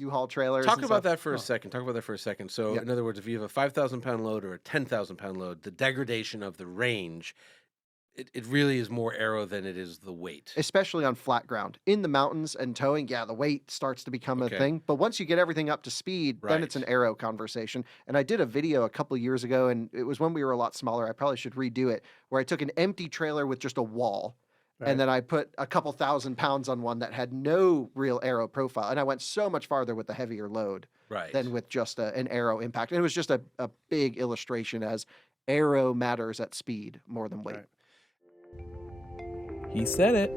U-Haul trailers. Talk and about stuff. that for a second. Talk about that for a second. So, Yep. in other words, if you have a 5,000-pound load or a 10,000-pound load, the degradation of the range, it really is more aero than it is the weight. Especially on flat ground. In the mountains and towing, yeah, the weight starts to become a thing. But once you get everything up to speed, then it's an aero conversation. And I did a video a couple years ago, and it was when we were a lot smaller. I probably should redo it, where I took an empty trailer with just a wall. Right. And then I put a couple 1,000 pounds on one that had no real aero profile. And I went so much farther with the heavier load than with just an aero impact. And it was just a big illustration as aero matters at speed more than weight. Right. He said it.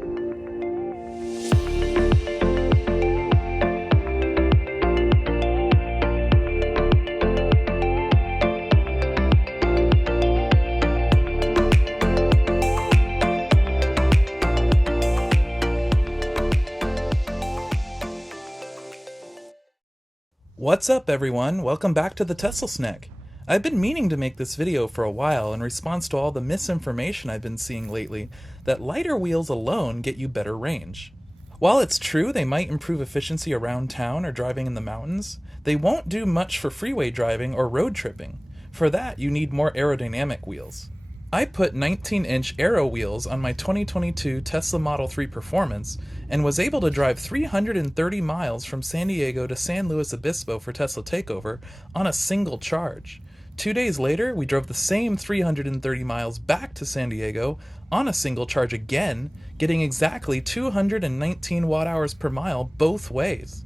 What's up, everyone? Welcome back to the TeslaSnek. I've been meaning to make this video for a while in response to all the misinformation I've been seeing lately that lighter wheels alone get you better range. While it's true they might improve efficiency around town or driving in the mountains, they won't do much for freeway driving or road tripping. For that, you need more aerodynamic wheels. I put 19-inch Aero Wheels on my 2022 Tesla Model 3 Performance and was able to drive 330 miles from San Diego to San Luis Obispo for Tesla Takeover on a single charge. 2 days later, we drove the same 330 miles back to San Diego on a single charge again, getting exactly 219 watt-hours per mile both ways.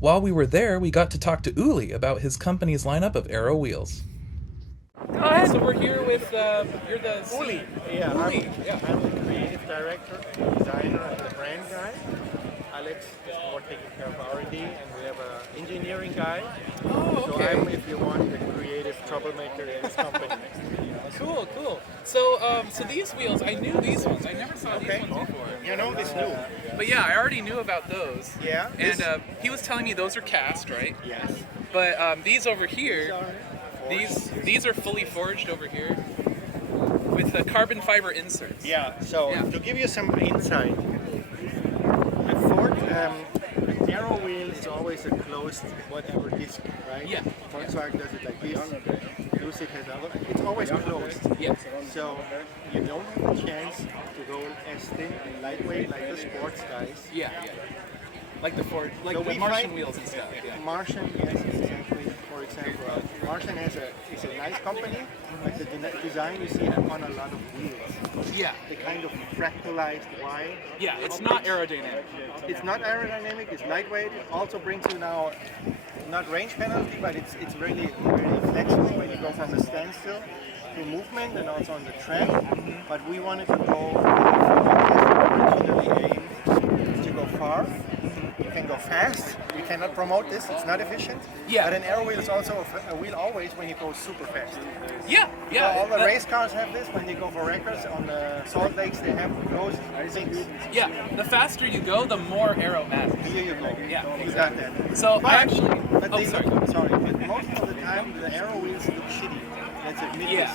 While we were there, we got to talk to Uli about his company's lineup of Aero Wheels. Go ahead. So we're here with, you're the Uli. Yeah, Uli. I'm the creative director, designer, and the brand guy. Alex is more taking care of R&D, and we have an engineering guy. Oh, okay. So I'm, if you want, the creative troublemaker in this company next to me. Cool, cool. So, so these wheels, I knew these ones. I never saw these ones before. You know this new. But yeah, I already knew about those. Yeah. And he was telling me those are cast, right? Yes. But these over here, these are fully forged over here with the carbon fiber inserts. Yeah. So to give you some insight, at Ford, Aero Wheel is always a closed whatever disc, right? Yeah. Volkswagen does it like this. Lucid has other. It's always closed. Yeah. So you don't have a chance to go as thin and lightweight like the sports guys. Yeah, yeah. Like the Ford, like So the we Martian find- wheels and stuff. Yeah. Martian, yes, exactly. For example, Martian is a nice company, but the design you see on a lot of wheels. Yeah. The kind of fractalized Y. Yeah, it's not aerodynamic. It's not aerodynamic. It's lightweight. It also brings you now not range penalty, but it's really flexible when you go from a standstill to movement and also on the track. But we wanted to go originally aimed to go far. You can go fast. We cannot promote this. It's not efficient. Yeah. But an aero wheel is also a wheel always when you go super fast. Yeah, yeah. So all the race cars have this. When they go for records on the Salt Lakes, they have those things. Yeah, the faster you go, the more aero matters. Here you go. Yeah, You got that. So But- I actually, But oh they sorry. look, sorry, but most of the time the aero wheels look shitty. Let's admit Yeah. this.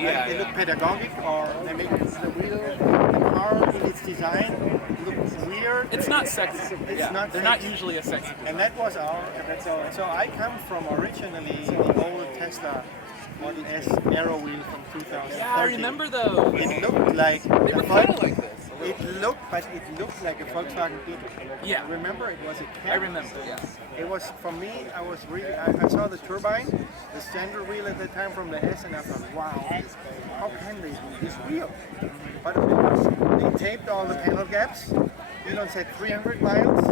Yeah, They yeah. look pedagogic, or they make the wheel, the car in its design look weird. It's not sexy. It's Yeah, not they're not sexy. usually a sexy. And that was so I come from originally the old Tesla Model S aero wheel from 2013. Yeah, I remember those. It looked like They were kind of like this. it looked like a Volkswagen Beetle. Yeah. Remember, it was a cab. I remember. Yeah. It was, for me, I saw the turbine, the standard wheel at the time from the S, and I thought, wow, how can they do this wheel? But they taped all the panel gaps. Elon said 300 miles,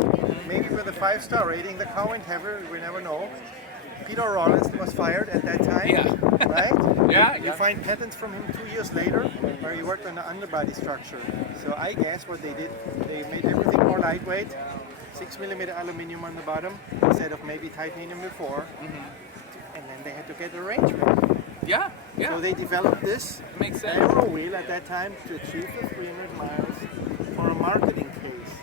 maybe with a 5-star rating. The car went heavier, we never know. Peter Rollins was fired at that time, Yeah. right? Yeah, You yeah. find patents from him 2 years later, where he worked on the underbody structure. So I guess what they did, they made everything more lightweight, 6mm aluminum on the bottom instead of maybe titanium before, and then they had to get a range back. Yeah, yeah. So they developed this Makes sense. aero wheel at that time to achieve the 300 miles for a marketing case.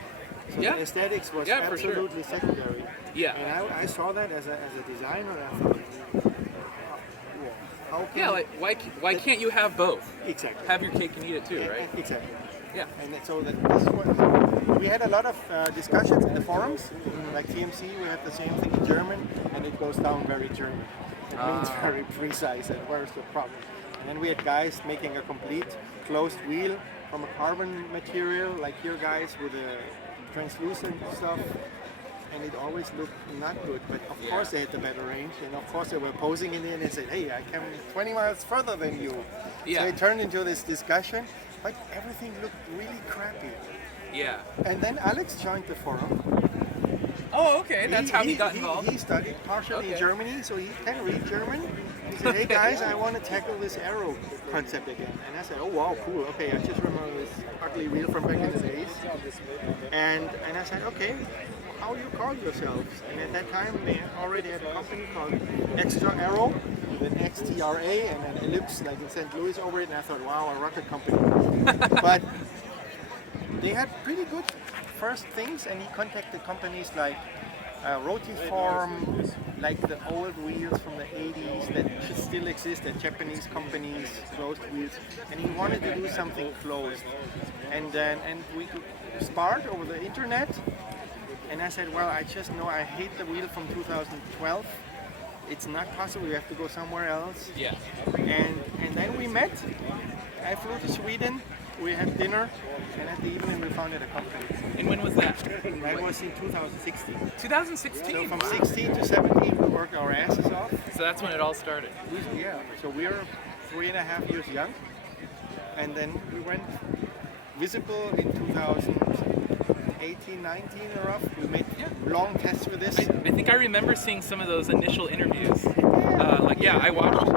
So Yeah. the aesthetics was Yeah, for sure. absolutely secondary. Yeah. And I saw that as a designer, and I thought, wow, how can Yeah, like why can't you have both? exactly. Have your cake and eat it too, right? Exactly. Yeah. And so this is what we had a lot of discussions in the forums, like TMC. We have the same thing in German, and it goes down very German. It means very precise, and where's the problem? And then we had guys making a complete closed wheel from a carbon material, like here guys with a translucent stuff, and it always looked not good. But of course they had the better range, and of course they were posing in it and they said, hey, I come 20 miles further than you. Yeah. So it turned into this discussion, but everything looked really crappy. Yeah. And then Alex joined the forum. Oh, okay. That's how he got involved. He studied partially in Okay. Germany, so he can read German. He said, hey guys, I want to tackle this aero concept again. And I said, oh wow, cool. Okay, I just remember this ugly wheel from back in the days. And I said, okay, how do you call yourselves? And at that time, they already had a company called Extra Aero, with an XTRA and an ellipse like in St. Louis over it. And I thought, wow, a rocket company. But they had pretty good first things, and he contacted companies like Rotiform, like the old wheels from the 80s that should still exist, the Japanese companies, closed wheels, and he wanted to do something closed. And we sparred over the internet, and I said, well, I just know I hate the wheel from 2012. It's not possible, we have to go somewhere else. Yeah. And then we met. I flew to Sweden. We had dinner, and at the evening we founded a company. And when was that? That was in 2016. 2016. So from 16 to 17, we worked our asses off. So that's when it all started. Yeah. So we're 3.5 years young, and then we went visible in 2018, 19 or rough. We made long tests with this. I think I remember seeing some of those initial interviews. I watched.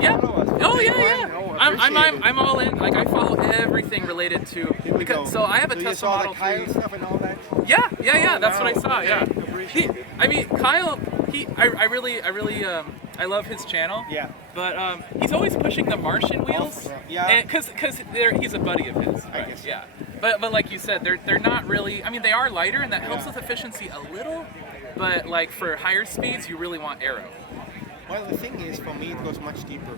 Yeah. Oh yeah. I'm all in. Like I follow everything related to. Because, so I have a so Tesla you saw Model the Kyle 3. stuff and all that. Yeah. That's what I saw. Yeah. Appreciate it. I mean, Kyle. I really I love his channel. Yeah. But he's always pushing the Martian wheels. Yeah. Because he's a buddy of his. I guess. Yeah. But like you said, they're not really. I mean, they are lighter, and that helps with efficiency a little. But like for higher speeds, you really want aero. Well, the thing is, for me, it goes much deeper.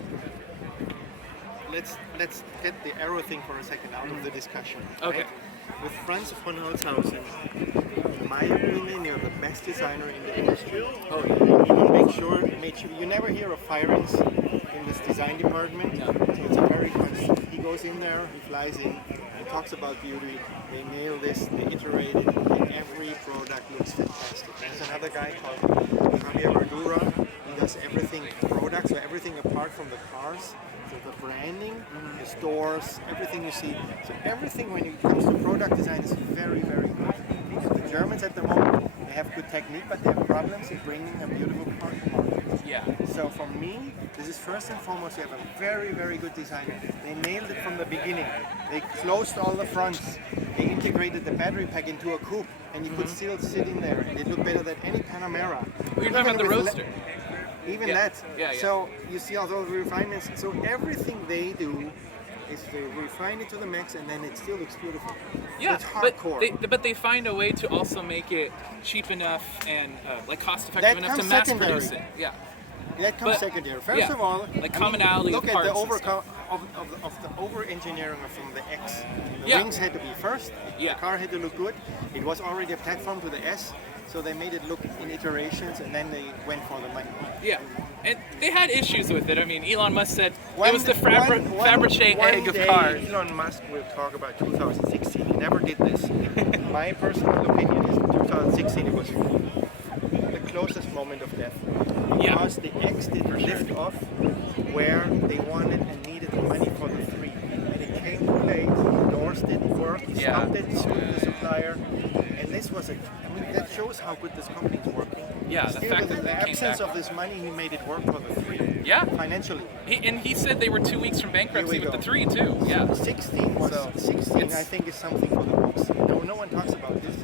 Let's get the aero thing for a second out of the discussion. Okay. Right? With Franz von Holzhausen, in my opinion, you're the best designer in the industry. Oh yeah. He made sure you never hear of firings in this design department. No. So it's a very constant. He goes in there, he flies in, he talks about beauty. They nail this, they iterate it, and every product looks fantastic. There's another guy called Javier Verdura. He does everything product, so everything apart from the cars. So the branding, the stores, everything you see. So everything when it comes to product design is very, very good. The Germans at the moment, they have good technique, but they have problems in bringing a beautiful car to market. Yeah. So for me, this is first and foremost, you have a very, very good designer. They nailed it from the beginning. They closed all the fronts. They integrated the battery pack into a coupe, and you could still sit in there, and it looked better than any Panamera. You're talking about the Roadster. Even Yeah. that. Yeah. So you see all those refinements. So everything they do is to refine it to the max, and then it still looks beautiful. Yeah, so it's hardcore. but they find a way to also make it cheap enough and like cost effective enough to comes mass secondary. produce it. Yeah. That comes But- secondary. First yeah, of all, like commonality look of at the parts and stuff. of the over engineering from the X. The Yeah. wings had to be first. Yeah. The car had to look good. It was already a platform to the S, so they made it look in iterations, and then they went for the money. Yeah. And they had issues with it. I mean, Elon Musk said One- it was the Fabergé one egg of day, cars. Elon Musk will talk about 2016. He never did this. My personal opinion is 2016 it was the closest moment of death. Yeah. Because the X didn't lift off where they wanted and needed the money for the 3. And it came too late. The doors didn't work. He Yeah. stopped it, sued the supplier. And this was that shows how good this company is working. Yeah, the Still, fact the that they came absence back. of this money, he made it work for the 3. Yeah. Financially. He said they were 2 weeks from bankruptcy Here we with the go. 3 too. Yeah. 16 was So, 16. it's- I think is something for the books. No one talks about this.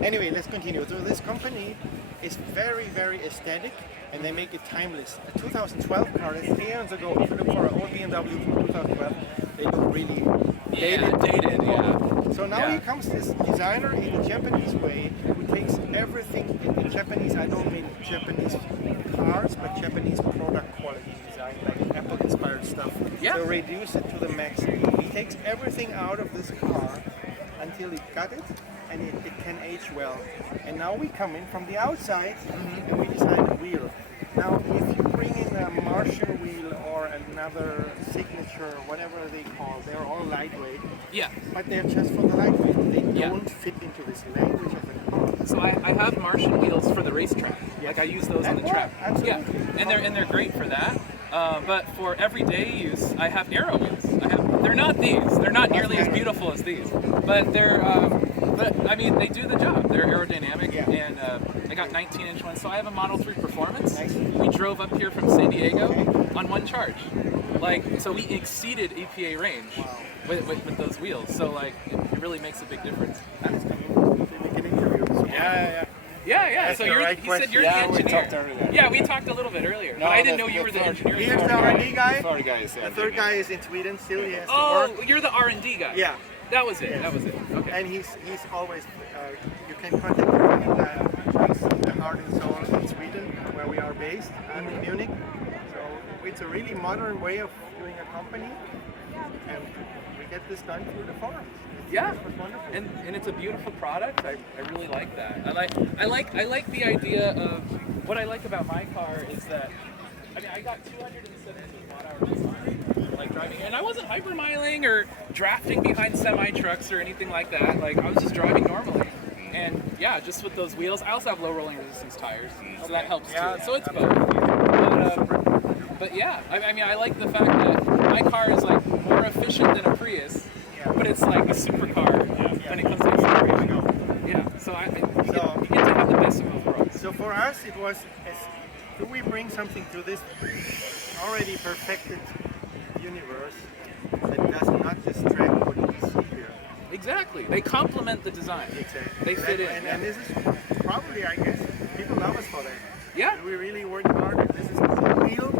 Anyway, let's continue. So this company is very, very aesthetic, and they make it timeless. A 2012 car, that's eons ago. If you look for an old BMW from 2012, they look really Dated. Yeah. So now Yeah. here comes this designer in a Japanese way who takes everything in Japanese. I don't mean Japanese cars, but Japanese product quality design, like Apple-inspired stuff. Yeah. So reduce it to the max. He takes everything out of this car until it got it, and it can age well. And now we come in from the outside, and we design a wheel. Now, if you bring in a Martian wheel or another signature, whatever they call, they're all lightweight. Yeah. But they're just for the lightweight. They don't fit into this language of the car. So I have Martian wheels for the racetrack. Yes. Like I use those on the track. Absolutely. Yeah, and they're great for that. But for everyday use, I have Aero Wheels. They're not these. They're not nearly as beautiful as these, but they're. But I mean, they do the job. They're aerodynamic, and I got 19-inch ones. So I have a Model 3 Performance. Nice. We drove up here from San Diego on one charge. Like, so we exceeded EPA range with those wheels. So like, it really makes a big difference. That is cool. We can interview. So Yeah. So he said you're the engineer. We talked earlier. Yeah, we talked a little bit earlier. No, but I didn't the- know you the were the third- engineer. Here's the R&D guy. Third guy is The third guy is in Sweden still. He has to Oh, work. you're the R&D guy. Yeah. That was it. Yes. That was it. Okay. And he's always, you can contact him in the heart and soul in Sweden, where we are based, and in Munich. So it's a really modern way of doing a company, and we get this done through the forums. Yeah. It's wonderful. And it's a beautiful product. I really like that. I like the idea of what I like about my car is that I mean I got 217 watt-hour design, like driving, and I wasn't hypermiling or drafting behind semi trucks or anything like that. Like I was just driving normally. And yeah, just with those wheels. I also have low rolling resistance tires, so that helps too. So it's both. But yeah, I mean I like the fact that my car is like more efficient than a Prius. But it's like a supercar when it comes to acceleration. Yeah, so you get to have the best of both worlds. So for us, it was, do we bring something to this already perfected universe that does not distract what we see here? Exactly. They complement the design. Exactly. They fit in. And this is probably, I guess, people love us for that. Yeah. We really worked hard, and this is the wheel.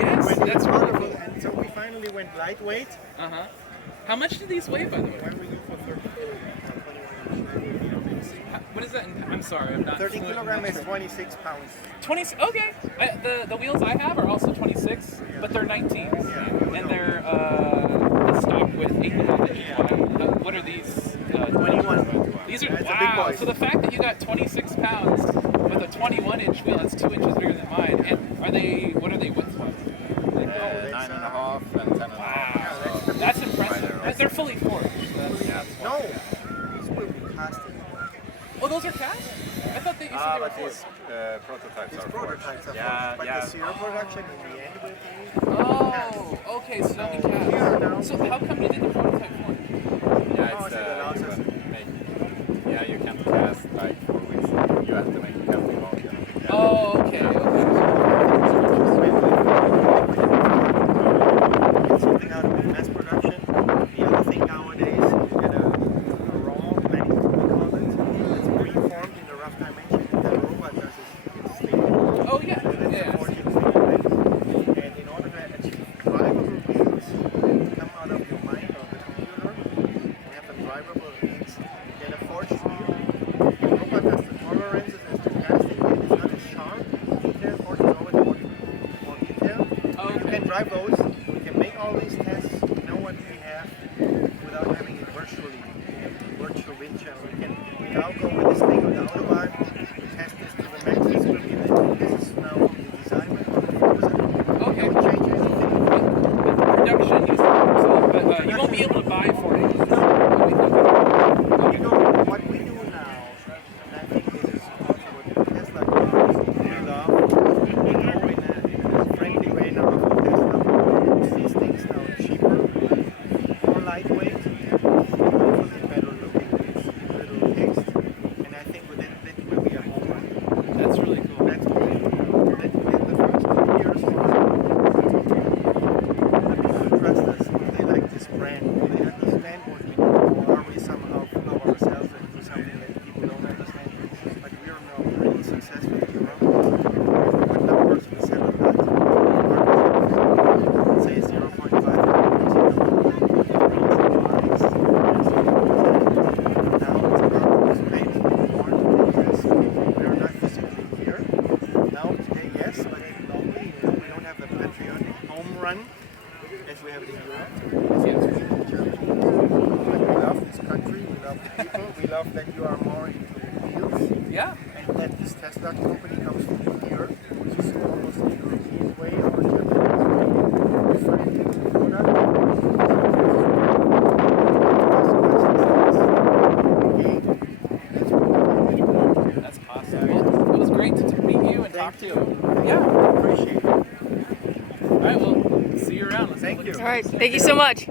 Yes, that's wonderful. wonderful. And so we finally went lightweight. Uh-huh. How much do these weigh, by the way? When we go for 30 kilograms, What is that? I'm sorry, I'm not. 30 fluent in kilograms that is term. 26 pounds. 20. Okay. The wheels I have are also 26, but they're 19s, and they're stock with 8.5 inch wide. What are these? 21. These are That's a big wow. boy. So the fact that you got 26 pounds with a 21-inch wheel, that's 2 inches bigger than mine. And are they? What are they width-wise? 9.5 and 10.5. Wow, that's impressive. They're fully forged. No, these will be casted. Oh, those are cast? I thought they used to be But forged. these prototypes These are prototypes forged. are but the serial production in the end will be Oh, okay, so they'll be here now. cast. So how come you did the prototype forge? Yeah, Oh, it's, so it allows us- you can cast like 4 weeks. You have to make a counting volume. Oh, okay. Get something out of mass production. The other thing nowadays is you get a raw manual, we call it. It's preformed in a rough dimension, and the robot does it stable. Oh, yeah. So that's Yeah. a forging thing. And in order to achieve drivable wheels that come out of your mind or the computer and have them drivable means get a forged wheel. The robot does the tolerances as the casting wheel is not as sharp, detail, forges over to more detail. Oh, You okay. can drive those. We can make all these tests, know what we have, without having it virtually. We have virtual wind channel. We now go with this thing on the autobahn, we test this to the max. This will be this is now from the design of the user. Okay. Don't change anything. Production needs to but you won't be able to buy 40. You know what we do now, and I think this is also what Tesla does. We love we go in a friendly way now for Tesla. These things now are cheaper, more lightweight, hopefully better looking with little taste. And I think with that will be a home run. That's really cool. That's great. The first 2 years the people trust us. They like this brand. They understand what we do. Or are we somehow full of ourselves and do something that people don't understand? But we are now really successful in Europe. Good numbers, we sell a lot. Market share, say 0.5. Now it's about explaining more because we are not physically here. Now today, yes, but normally we don't have the patriotic home run as we have it in Europe. Yes. Germany. But we love this country. love the people. We love that you are more into wheels. Yeah. And that this Tesla company comes from here, which is almost the European way or Japanese way. Different product. That's awesome. Well, it was great to meet you and talk to you. Yeah. Appreciate it. All right, well, see you around. Let's Thank you. All right. Thank you so much.